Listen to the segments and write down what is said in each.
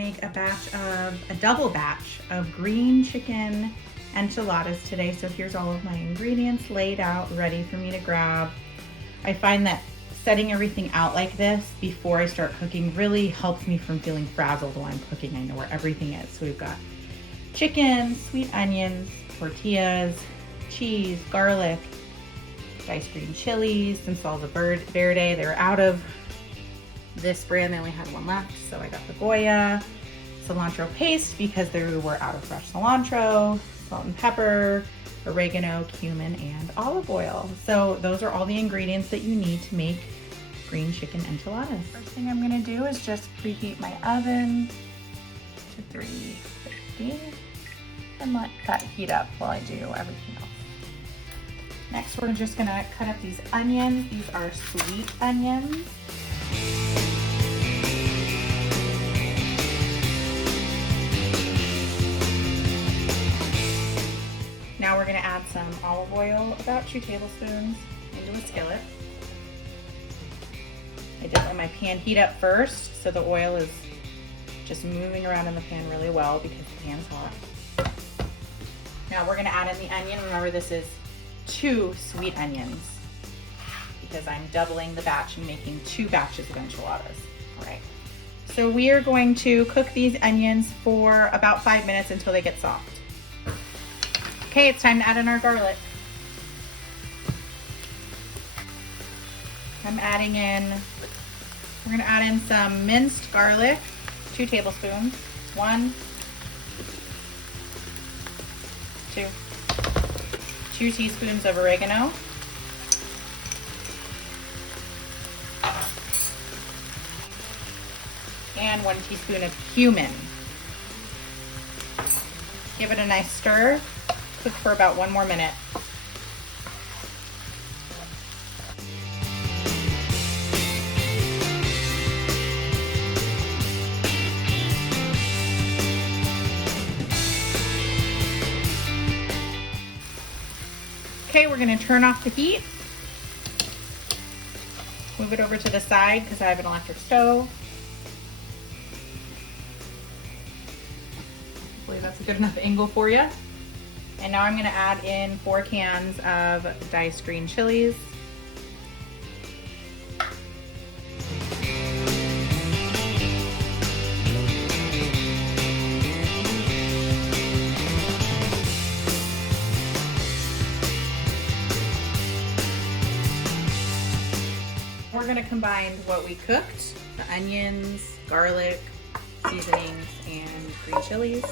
make a double batch of green chicken enchiladas today. So here's all of my ingredients laid out, ready for me to grab. I find that setting everything out like this before I start cooking really helps me from feeling frazzled while I'm cooking. I know where everything is. So we've got chicken, sweet onions, tortillas, cheese, garlic, diced green chilies, some salsa verde. They're out of this brand, they only had one left, so I got the Goya, cilantro paste because they were out of fresh cilantro, salt and pepper, oregano, cumin, and olive oil. So those are all the ingredients that you need to make green chicken enchiladas. First thing I'm gonna do is just preheat my oven to 350 and let that heat up while I do everything else. Next, we're just gonna cut up these onions. These are sweet onions. Now we're gonna add some olive oil, about 2 tablespoons, into a skillet. I did let my pan heat up first, so the oil is just moving around in the pan really well because the pan's hot. Now we're gonna add in the onion. Remember, this is 2 sweet onions because I'm doubling the batch and making 2 batches of enchiladas. All right. So we are going to cook these onions for about 5 minutes until they get soft. Okay, it's time to add in our garlic. We're gonna add in some minced garlic, 2 tablespoons, 1, 2, 2 teaspoons of oregano, and 1 teaspoon of cumin. Give it a nice stir. Cook for about 1 more minute. Okay, we're gonna turn off the heat. Move it over to the side because I have an electric stove. Hopefully that's a good enough angle for you. And now I'm gonna add in 4 cans of diced green chilies. We're gonna combine what we cooked, the onions, garlic, seasonings, and green chilies,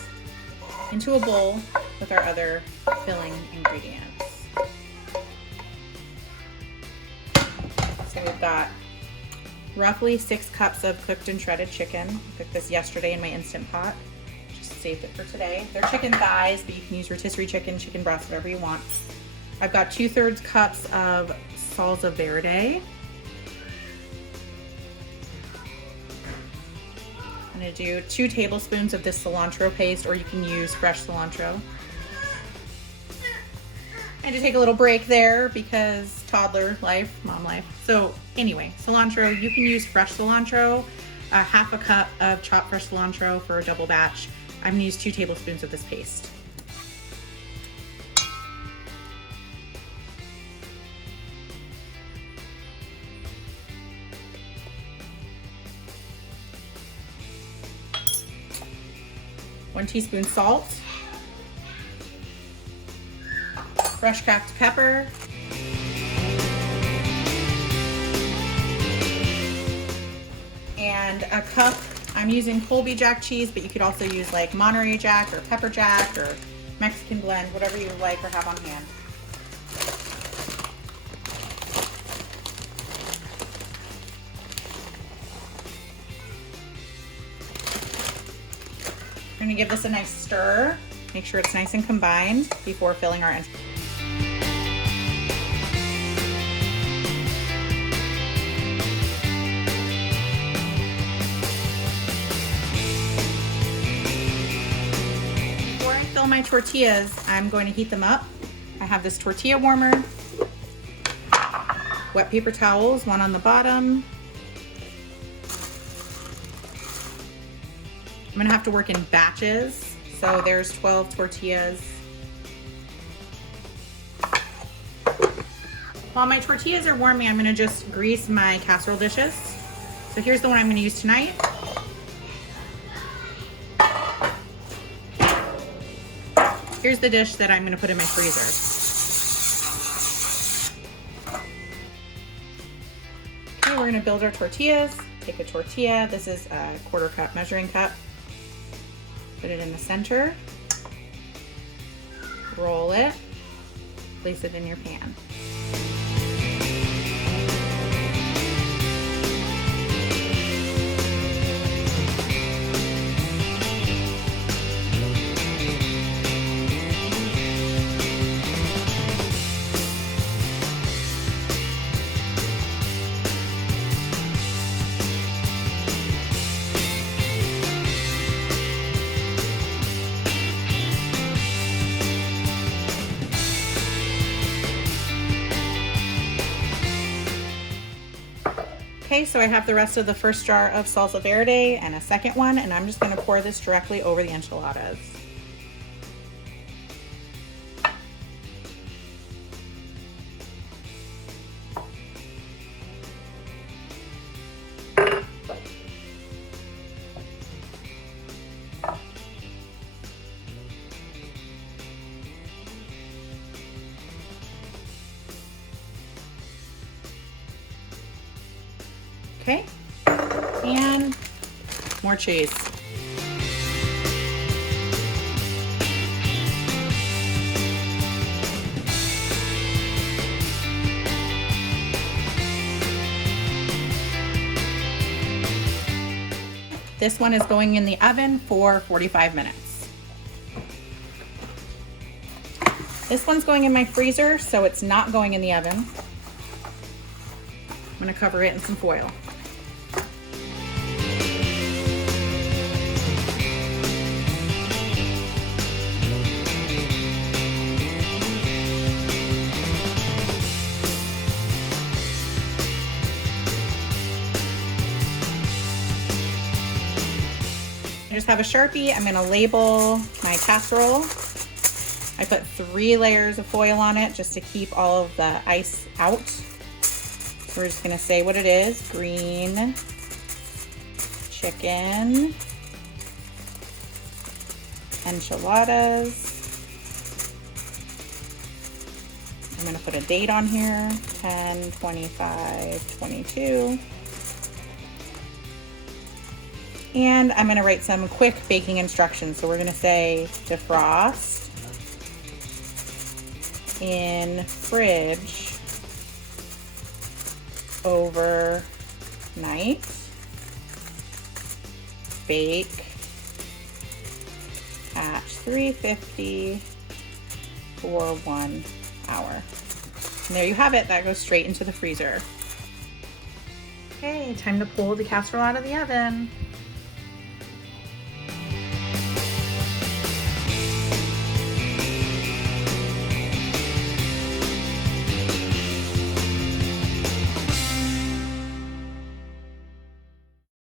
into a bowl with our other filling ingredients. So we've got roughly 6 cups of cooked and shredded chicken. I cooked this yesterday in my Instant Pot. Just saved it for today. They're chicken thighs, but you can use rotisserie chicken, chicken breast, whatever you want. I've got 2/3 cups of salsa verde. I'm gonna do 2 tablespoons of this cilantro paste, or you can use fresh cilantro. I had to take a little break there because toddler life, mom life. So anyway, cilantro, you can use fresh cilantro, 1/2 cup of chopped fresh cilantro for a double batch. I'm gonna use 2 tablespoons of this paste. One teaspoon salt, fresh cracked pepper, and a cup. I'm using Colby Jack cheese, but you could also use like Monterey Jack or Pepper Jack or Mexican blend, whatever you like or have on hand. We're gonna give this a nice stir. Make sure it's nice and combined before filling our enchiladas. Before I fill my tortillas, I'm going to heat them up. I have this tortilla warmer, wet paper towels, one on the bottom, I'm gonna have to work in batches. So there's 12 tortillas. While my tortillas are warming, I'm gonna just grease my casserole dishes. So here's the one I'm gonna use tonight. Here's the dish that I'm gonna put in my freezer. Okay, we're gonna build our tortillas. Take a tortilla, this is a 1/4 cup measuring cup. Put it in the center. Roll it. Place it in your pan. Okay, so I have the rest of the first jar of salsa verde and a second one, and I'm just gonna pour this directly over the enchiladas. Okay, and more cheese. This one is going in the oven for 45 minutes. This one's going in my freezer, so it's not going in the oven. I'm gonna cover it in some foil. I just have a Sharpie. I'm gonna label my casserole. I put 3 layers of foil on it just to keep all of the ice out. So we're just gonna say what it is: green chicken enchiladas. I'm gonna put a date on here, 10/25/22. And I'm gonna write some quick baking instructions. So we're gonna say defrost in fridge overnight, bake at 350 for 1 hour. And there you have it, that goes straight into the freezer. Okay, time to pull the casserole out of the oven.